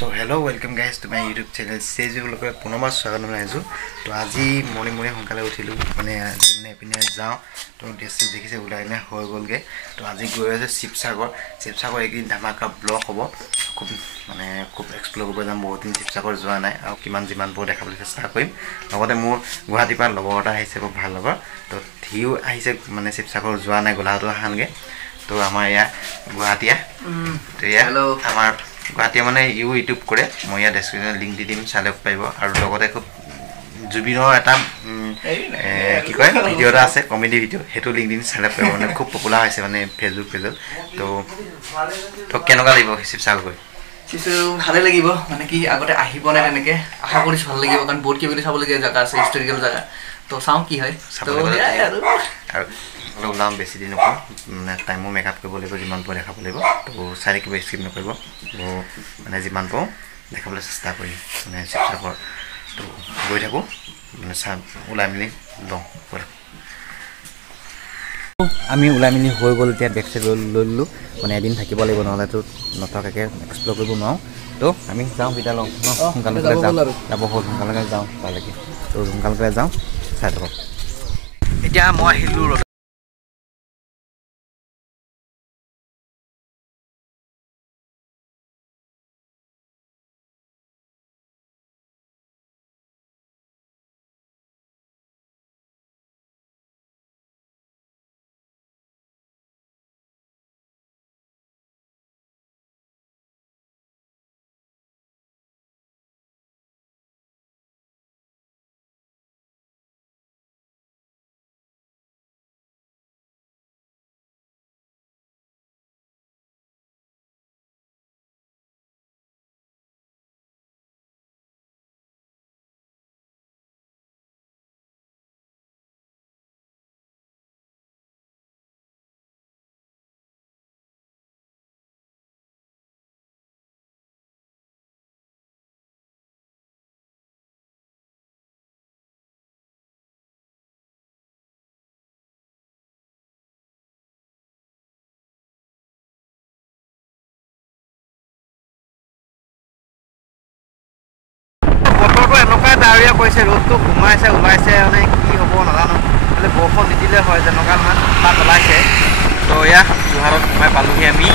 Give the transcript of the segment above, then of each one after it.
So hello, welcome guys to my YouTube channel. Seju loke punobar swagat janaইছো to আজি মনি মনি সোনকালে উঠিলো মানে দিনে পিনে যাও তো দেশে দেখিছে উলাইনে হৈ গলগে তো আজি গৈ আছে শিৱসাগৰ একদিন ধামাকা ব্লগ হ'ব খুব মানে খুব এক্সপ্লোৰ কৰিব যাম বহুত দিন শিৱসাগৰ যোৱা নাই আৰু কিমান যিমান বোৰ দেখাবলৈ চেষ্টা কৰিম লগতে মোৰ গুৱাহাটী পৰা লগৰটা আহিছে খুব ভাল লগৰ তো হিও আহিছে মানে শিৱসাগৰ যোৱা নাই গোলাঘাট হানগে তো আমাৰ ইয়া গুৱাহাটীয়া তো ইয়া হেল্ল আমাৰ গুৱাহাটী মানে ইউটিউব কৰে মই ইয়া ডেসক্ৰিপশন লিংক দি দিম চালে পাইব আৰু লগতে খুব জুবিনৰ এটা কি কয় ভিডিও এটা আছে কমেডি ভিডিও হেতু লিংক দিম চালে পাইব মানে খুব পপুলাৰ হৈছে মানে ফেসবুক পেজত তো কেনেকুৱা লাগিব শিৱসাগৰ গৈ ভালে লাগিব মানে কি আগতে আহিব নাই তেনেকে আশা কৰিছ ভাল লাগিব কাৰণ বহুত কিবলি চাবলগীয়া জায়গা আছে হিষ্টৰিকেল জায়গা তো চাওঁ কি হয় তো আৰু নাম বেছি দিন নকওঁ মানে টাইমো মেকআপ কৰিব লাগিব যিমান পাৰোঁ দেখাব লাগিব তো চাই কিবা স্কিপ নকৰিব তো মানে যিমান পাৰোঁ দেখাবলৈ চেষ্টা কৰিম মানে শিৱসাগৰ তো গৈ থাকোঁ মানে ওলাই মেলি লওঁ আমি ওলাই মেলি হৈ গ'ল এতিয়া বেক চাইড লৈ ল'লোঁ মানে এদিন থাকিব লাগিব নহ'লেতো নথকাকৈ এক্সপ্ল'ৰ কৰিব নোৱাৰোঁ তো আমি যাওঁ বিদায় লওঁ সোনকালে যাব হ'ল সোনকালে যাওঁ তালৈকে তো সোনকালে যাওঁ চাই থাকক এতিয়া মই আহিলোঁ বতৰটো এনেকুৱা ডাৱৰীয়া কৰিছে ৰ'দটো ঘুমাইছে ওলাইছে মানে কি হ'ব নাজানো খালি বৰষুণ নিদিলে হয় যেনেকুৱা মানে তাত ওলাইছে তো এয়া যোৰহাটত সোমাই পালোহি আমি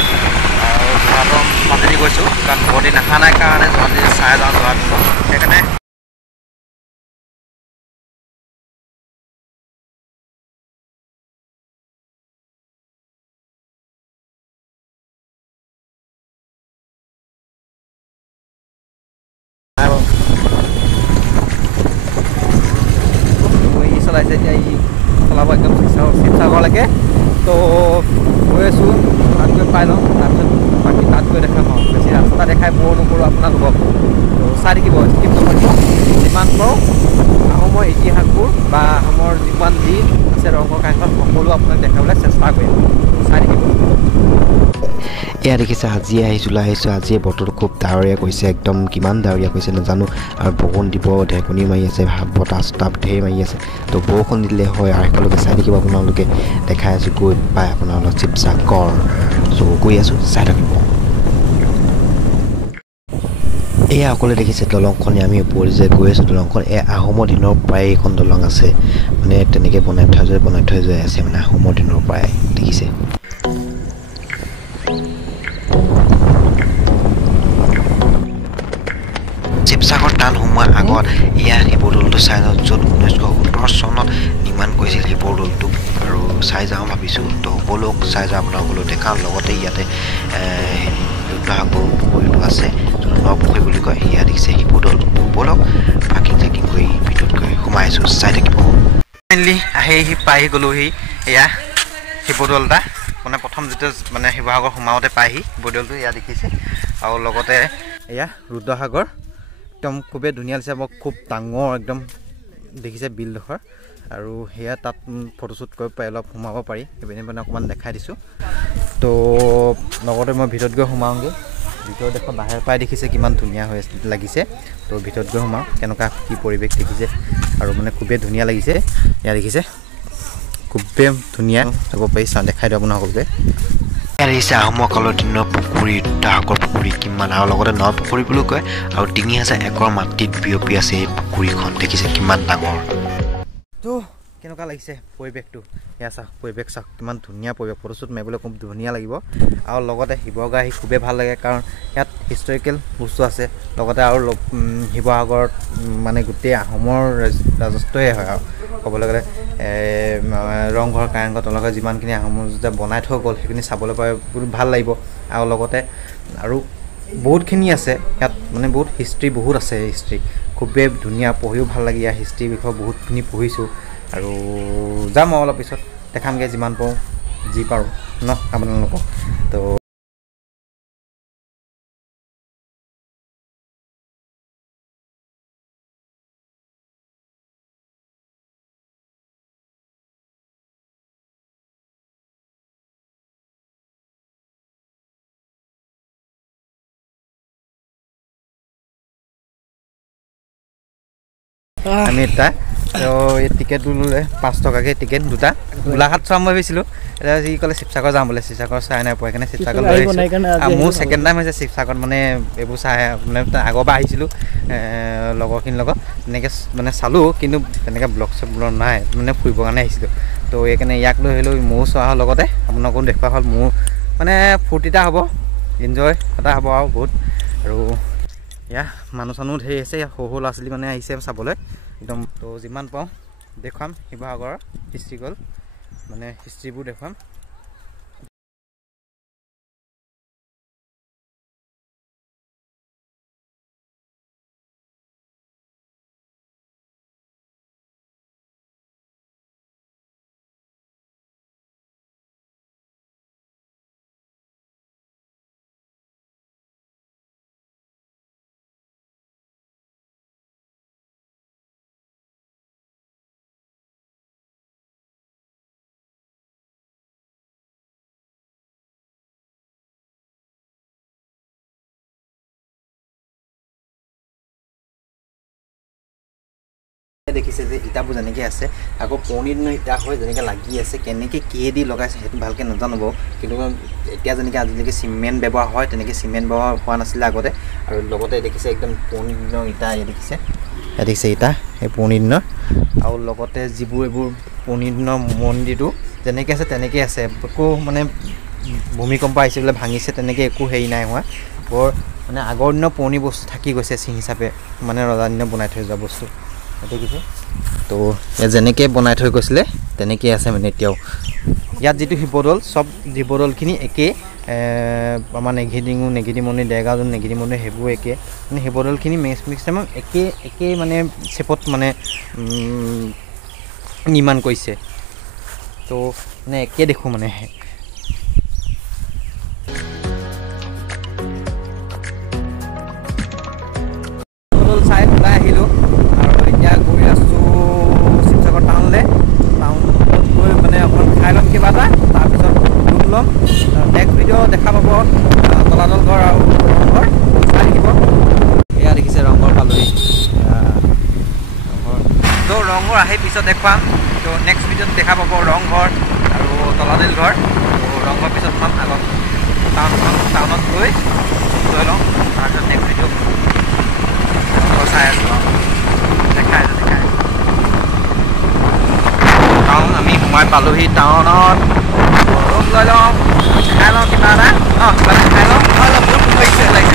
আৰু যোৰহাটৰ মাজেদি গৈছোঁ কাৰণ বহুত দিন অহা নাই কাৰণে মাজেদি চাই যাওঁ যোৰহাট সেইকাৰণে চলাইছে এতিয়া ই চলাব একদম শিৱসাগৰলৈকে তো গৈ আছোঁ তাত গৈ পাই লওঁ তাৰপিছত বাকী তাত গৈ দেখাম আৰু বেছি ৰাস্তা দেখাই বৰ নকৰোঁ আপোনালোকক তো চাই থাকিব যিমান পাৰোঁ আহোমৰ ইতিহাসবোৰ বা আহোমৰ যিমান যি আছে ৰংঘৰ কাহিনী সকলো আপোনাক দেখাবলৈ চেষ্টা কৰিম চাই থাকিব এয়া দেখিছে আজি আহিছোঁ আজিয়ে বতৰটো খুব ডাৱৰীয়া কৰিছে একদম কিমান ডাৱৰীয়া কৰিছে নাজানো আৰু বৰষুণ দিব ঢেৰেকনি মাৰি আছে বতাহ চতাহ ঢেৰ মাৰি আছে তো বৰষুণ দিলে হয় আৰু একেলগে চাই থাকিব আপোনালোকে দেখাই আছোঁ গৈ পাই আপোনালোক শিৱসাগৰ চ' গৈ আছোঁ চাই থাকিব এয়া অকলে দেখিছে দলংখনে আমি ওপৰলৈ যে গৈ আছোঁ দলংখন এই আহোমৰ দিনৰ পৰাই এইখন দলং আছে মানে তেনেকৈ বনাই থৈ যোৱাই আছে মানে আহোমৰ দিনৰ পৰাই দেখিছে শিৱসাগৰ টান সোমোৱাৰ আগত ইয়াৰ শিৱদৌলটো চাই যাওঁ য'ত 1970 চনত নিৰ্মাণ কৰিছিল শিৱদৌলটো আৰু চাই যাওঁ ভাবিছোঁ তো সকলোক চাই যাওঁ আপোনালোকলৈ দেখাওঁ লগতে ইয়াতে ৰুদ্ৰসাগৰ পুখুৰীটো আছে নপুখুৰী বুলি কয় ইয়াত দেখিছে শিৱদৌল ব'লক পাৰ্কিং কৰি ভিতৰত গৈ সোমাইছোঁ চাই থাকিব মেইনলি পাইহি গ'লোহি এয়া শিৱদৌল এটা মানে প্ৰথম যেতিয়া মানে শিৱসাগৰ সোমাওঁতে পাইহি শিৱদৌলটো ইয়াত দেখিছে আৰু লগতে এয়া ৰুদ্ৰসাগৰ একদম খুবেই ধুনীয়া লাগিছে মোক খুব ডাঙৰ একদম দেখিছে বিলডোখৰ আৰু সেয়া তাত ফটোশ্বুট কৰিব পাৰি অলপ সোমাব পাৰি সেইপিনে মানে অকণমান দেখাই দিছোঁ তো লগতে মই ভিতৰত গৈ সোমাওঁগৈ ভিতৰত এখন বাহিৰৰ পৰাই দেখিছে কিমান ধুনীয়া হৈ লাগিছে তো ভিতৰত গৈ সোমাওঁ কেনেকুৱা কি পৰিৱেশ দেখিছে আৰু মানে খুবেই ধুনীয়া লাগিছে ইয়াত দেখিছে খুবেই ধুনীয়া যাব পাৰি চাওঁ দেখাই দিওঁ আপোনালোকে আহোমৰ কালৰ দিনৰ পুখুৰী দাহকৰ পুখুৰী কিমান আৰু লগতে ন পুখুৰী বুলি কয় আৰু 3000 একৰ মাটিত বিয়পি আছে এই পুখুৰীখন দেখিছে কিমান ডাঙৰ তো কেনেকুৱা লাগিছে পৰিৱেশটো এয়া চাওক পৰিৱেশ চাওক কিমান ধুনীয়া পৰিৱেশ ফটোশ্বুট মাৰিবলৈ খুব ধুনীয়া লাগিব আৰু লগতে শিৱসাগৰ আহি খুবেই ভাল লাগে কাৰণ ইয়াত হিষ্টৰিকেল বস্তু আছে লগতে আৰু শিৱসাগৰত মানে গোটেই আহোমৰ ৰাজত্বই হয় আৰু ক'বলৈ গ'লে ৰংঘৰ কাৰেংঘৰ তলাঘৰ যিমানখিনি আহোমৰ যেতিয়া বনাই থৈ গ'ল সেইখিনি চাবলৈ পাই বহুত ভাল লাগিব আৰু লগতে আৰু বহুতখিনি আছে ইয়াত মানে বহুত হিষ্ট্ৰী বহুত আছে হিষ্ট্ৰী খুবেই ধুনীয়া পঢ়িও ভাল লাগে ইয়াৰ হিষ্ট্ৰীৰ বিষয়ে বহুতখিনি পঢ়িছোঁ আৰু যাম মই অলপ পিছত দেখামগৈ যিমান পাৰোঁ যি পাৰোঁ ন আপোনালোকক তো আমি এটা এই টিকেটটো ল'লে 5 টকাকৈ টিকেট দুটা গোলাঘাট চাম মই ভাবিছিলোঁ এতিয়া যি ক'লে শিৱসাগৰ যাম বোলে শিৱসাগৰ চাই নাই পোৱা সেইকাৰণে শিৱসাগৰ লৈ আহিছোঁ আৰু মোৰ ছেকেণ্ড টাইম হৈছে শিৱসাগৰত মানে এইবোৰ চাই মানে আগৰবাৰ আহিছিলোঁ লগৰখিনিৰ লগত তেনেকৈ মানে চালোঁ কিন্তু তেনেকৈ ব্লগ চবলৰ নাই মানে ফুৰিবৰ কাৰণে আহিছিলোঁ তো সেইকাৰণে ইয়াক লৈ আহিলোঁ ময়ো চোৱা হ'ল লগতে আপোনালোকো দেখুওৱা হ'ল মোৰ মানে ফূৰ্তি এটা হ'ব এনজয় এটা হ'ব আৰু বহুত আৰু ইয়া মানুহ চানুহ ধেৰ আছে সৰু সৰু ল'ৰা ছোৱালী মানে আহিছে চাবলৈ একদম তো যিমান পাওঁ দেখুৱাম শিৱসাগৰৰ হিষ্ট্ৰিকেল মানে হিষ্ট্ৰীবোৰ দেখুৱাম দেখিছে যে ইটাবোৰ যেনেকৈ আছে আকৌ পুৰণি দিনৰ ইটা হয় যেনেকৈ লাগি আছে কেনেকৈ কিহেদি লগাইছে সেইটো ভালকৈ নাজানো বাৰু কিন্তু এতিয়া যেনেকৈ আজিলৈকে চিমেণ্ট ব্যৱহাৰ হয় তেনেকৈ চিমেণ্ট ব্যৱহাৰ হোৱা নাছিলে আগতে আৰু লগতে দেখিছে একদম পুৰণি দিনৰ ইটা দেখিছে ইটা এই পুৰণি দিনৰ আৰু লগতে যিবোৰ এইবোৰ পুৰণি দিনৰ মন্দিৰটো যেনেকৈ আছে তেনেকৈ আছে একো মানে ভূমিকম্প আহিছে বোলে ভাঙিছে তেনেকৈ একো হেৰি নাই হোৱা বৰ মানে আগৰ দিনৰ পুৰণি বস্তু থাকি গৈছে চিন হিচাপে মানে ৰজা দিনত বনাই থৈ যোৱা বস্তু দেখিছে তো ইয়াত যেনেকৈ বনাই থৈ গৈছিলে তেনেকৈ আছে মানে এতিয়াও ইয়াত যিটো শিৱদৌল চব শিৱদৌলখিনি একেই আমাৰ নেগিদি মন্দিৰ দেৰগাঁও যোন নেগিদি মন্দিৰ সেইবোৰ একে মানে শিৱদৌলখিনি মেক্সিমাম একেই মানে চেপত মানে নিৰ্মাণ কৰিছে তো মানে একে দেখোঁ মানে শিৱদৌল চাই ওলাই আহিলোঁ এতিয়া গৈ আছোঁ শিৱসাগৰ টাউনলৈ টাউনত গৈ মানে অকণমান খাই ল'ম কিবা এটা তাৰপিছত ৰুম ল'ম নেক্সট ভিডিঅ' দেখা পাব তলাতল ঘৰ আৰু ৰংঘৰ চাই থাকিব এয়া দেখিছে ৰংঘৰ পালোহি ৰংঘৰ তো ৰংঘৰ আহি পিছত দেখুৱাম তো নেক্সট ভিডিঅ'ত দেখা পাব ৰংঘৰ আৰু তলাতল ঘৰ তো ৰংঘৰ পিছত পাম আগত টাউনত গৈ লৈ লওঁ তাৰপিছত নেক্সট ভিডিঅ' চাই আছোঁ দেখাই টাউন আমি সোমাই পালোহি টাউনত ৰুম লৈ লওঁ খাই লওঁ কিবা এটা খাই লওঁ বহুত লাগিছে